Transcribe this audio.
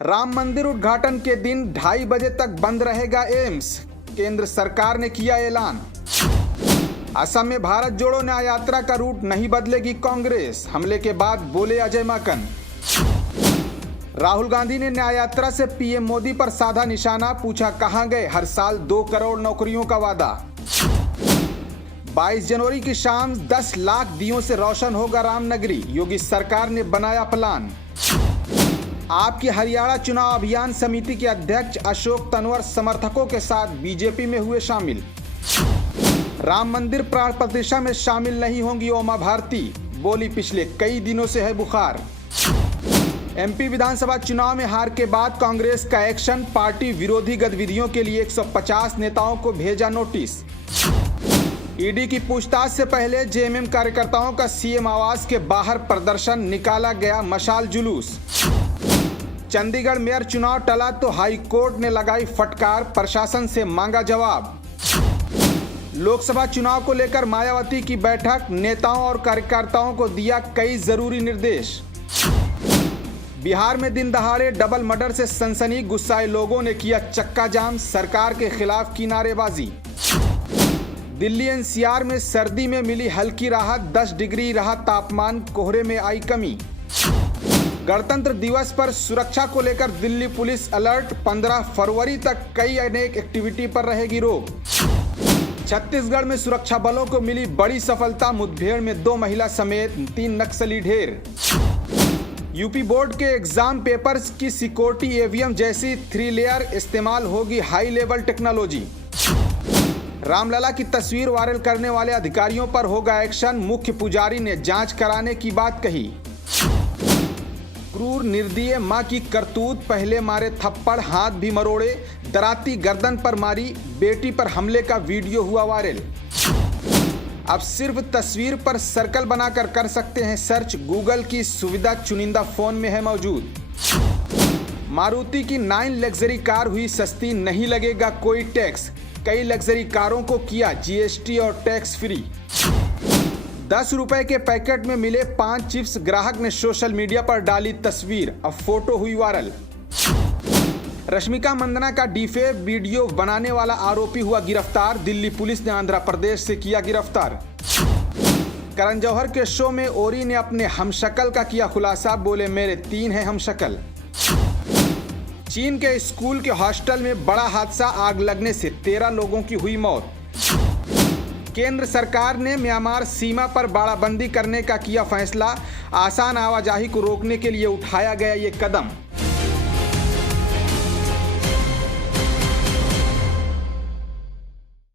राम मंदिर उद्घाटन के दिन 2:30 बजे तक बंद रहेगा एम्स, केंद्र सरकार ने किया ऐलान। असम में भारत जोड़ो न्याय यात्रा का रूट नहीं बदलेगी कांग्रेस, हमले के बाद बोले अजय माकन। राहुल गांधी ने न्याय यात्रा से पीएम मोदी पर साधा निशाना, पूछा कहां गए हर साल 2 करोड़ नौकरियों का वादा। 22 जनवरी की शाम 10 लाख दियों से रोशन होगा रामनगरी, योगी सरकार ने बनाया प्लान। आपकी हरियाणा चुनाव अभियान समिति के अध्यक्ष अशोक तंवर समर्थकों के साथ बीजेपी में हुए शामिल। राम मंदिर प्राण प्रतिष्ठा में शामिल नहीं होंगी उमा भारती, बोली पिछले कई दिनों से है बुखार। एमपी विधानसभा चुनाव में हार के बाद कांग्रेस का एक्शन, पार्टी विरोधी गतिविधियों के लिए 150 नेताओं को भेजा नोटिस। ईडी की पूछताछ से पहले जेएमएम कार्यकर्ताओं का सीएम आवास के बाहर प्रदर्शन, निकाला गया मशाल जुलूस। चंडीगढ़ मेयर चुनाव टला तो हाई कोर्ट ने लगाई फटकार, प्रशासन से मांगा जवाब। लोकसभा चुनाव को लेकर मायावती की बैठक, नेताओं और कार्यकर्ताओं को दिया कई जरूरी निर्देश। बिहार में दिन दहाड़े डबल मर्डर से सनसनी, गुस्साए लोगों ने किया चक्का जाम, सरकार के खिलाफ की नारेबाजी। दिल्ली एनसीआर में सर्दी में मिली हल्की राहत, 10 डिग्री रहा तापमान, कोहरे में आई कमी। गणतंत्र दिवस पर सुरक्षा को लेकर दिल्ली पुलिस अलर्ट, 15 फरवरी तक कई अनेक एक्टिविटी पर रहेगी रोक। छत्तीसगढ़ में सुरक्षा बलों को मिली बड़ी सफलता, मुठभेड़ में 2 महिला समेत 3 नक्सली ढेर। यूपी बोर्ड के एग्जाम पेपर्स की सिक्योरिटी ईवीएम जैसी 3 लेयर इस्तेमाल होगी, हाई लेवल टेक्नोलॉजी। रामलला की तस्वीर वायरल करने वाले अधिकारियों पर होगा एक्शन, मुख्य पुजारी ने जांच कराने की बात कही। क्रूर निर्दयी मां की करतूत, पहले मारे थप्पड़ हाथ भी मरोड़े, डराती गर्दन पर मारी, बेटी पर हमले का वीडियो हुआ वायरल। अब सिर्फ तस्वीर पर सर्कल बनाकर कर सकते हैं सर्च, गूगल की सुविधा चुनिंदा फोन में है मौजूद। मारुति की 9 लग्जरी कार हुई सस्ती, नहीं लगेगा कोई टैक्स, कई लग्जरी कारों को किया जीएसटी और टैक्स फ्री। 10 रुपए के पैकेट में मिले 5 चिप्स, ग्राहक ने सोशल मीडिया पर डाली तस्वीर, अब फोटो हुई वायरल। रश्मिका मंदाना का डीफेक वीडियो बनाने वाला आरोपी हुआ गिरफ्तार, दिल्ली पुलिस ने आंध्र प्रदेश से किया गिरफ्तार। करण जौहर के शो में ओरी ने अपने हमशक्ल का किया खुलासा, बोले मेरे 3 हैं हमशक्ल। चीन के स्कूल के हॉस्टल में बड़ा हादसा, आग लगने से 13 लोगों की हुई मौत। केंद्र सरकार ने म्यांमार सीमा पर बाड़ाबंदी करने का किया फैसला, आसान आवाजाही को रोकने के लिए उठाया गया ये कदम।